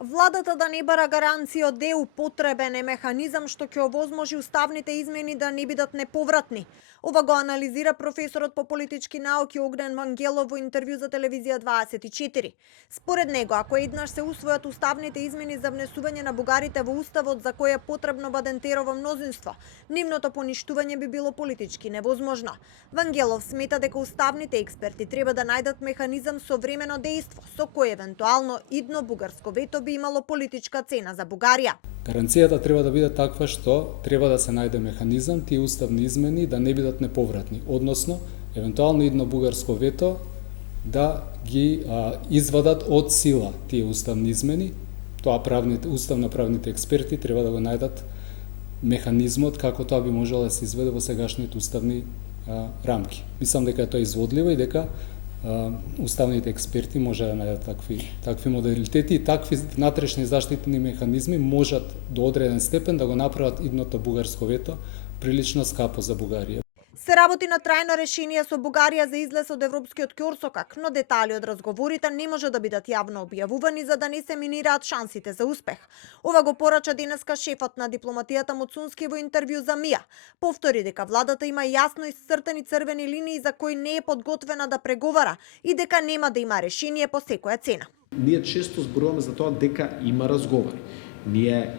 Владата да не бара гаранција од ЕУ потребен е механизам што ќе овозможи уставните измени да не бидат неповратни. Ова го анализира професорот по политички науки Огнен Вангелов во интервју за телевизија 24. Според него, ако еднаш се усвојат уставните измени за внесување на бугарите во уставот за кој е потребно Бадентерово мнозинство, нивното поништување би било политички невозможно. Вангелов смета дека уставните експерти треба да најдат механизам со времено дејство, со кој евентуално идно бугарско вето би имало политичка цена за Бугарија. Гаранцијата треба да биде таква што треба да се најде механизам тие уставни измени да не бидат неповратни, односно евентуално идно бугарско вето да ги извадат од сила тие уставни измени. Тоа уставно-правните експерти треба да го најдат механизмот како тоа би можело да се изведе во сегашните уставни рамки. Мислам дека тоа е изводливо и дека уставните експерти може да најдат такви моделитети и такви внатрешни заштитни механизми можат до одреден степен да го направат идното бугарско вето прилично скапо за Бугарија. Се работи на трајно решение со Бугарија за излез од европскиот ќорсокак, но детали од разговорите не може да бидат јавно објавувани за да не се минираат шансите за успех. Ова го порача денеска шефот на дипломатијата Моцунски во интервју за МИА. Повтори дека владата има јасно исцртани црвени линии за кои не е подготвена да преговара и дека нема да има решение по секоја цена. Ние често зборуваме за тоа дека има разговори. Ние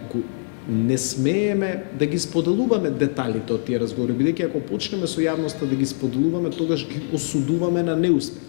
не смееме да ги споделуваме деталите од тие разговори, бидејќи ако почнеме со јавноста да ги споделуваме, тогаш ги осудуваме на неуспех.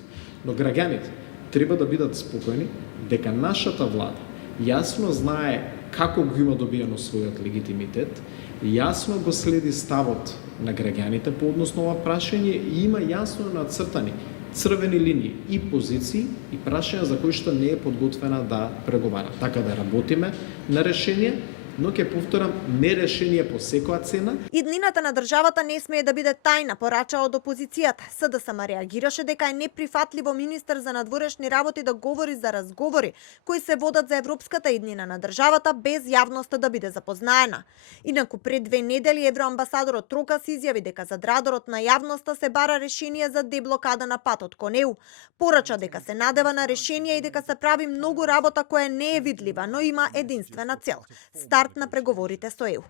Но граѓаните треба да бидат спокојни дека нашата влада јасно знае како го има добиено својот легитимитет, јасно го следи ставот на граѓаните по однос на ова прашање и има јасно нацртани црвени линии и позиции и прашања за кои што не е подготвена да преговара. Така да работиме на решение, но ќе повторам, не решение по секоја цена. Иднината на државата не смее да биде тајна, порача од опозицијата. СДСМ реагираше дека е неприфатливо министер за надворешни работи да говори за разговори кои се водат за европската иднина на државата без јавноста да биде запознаена. Инаку пред 2 недели евроамбасадорот Трокас изјави дека за драдорот на јавноста се бара решение за деблокада на патот кон ЕУ. Порача дека се надева на решение и дека се прави многу работа која не е видлива, но има единствена цел – старт на преговорите со ЕУ.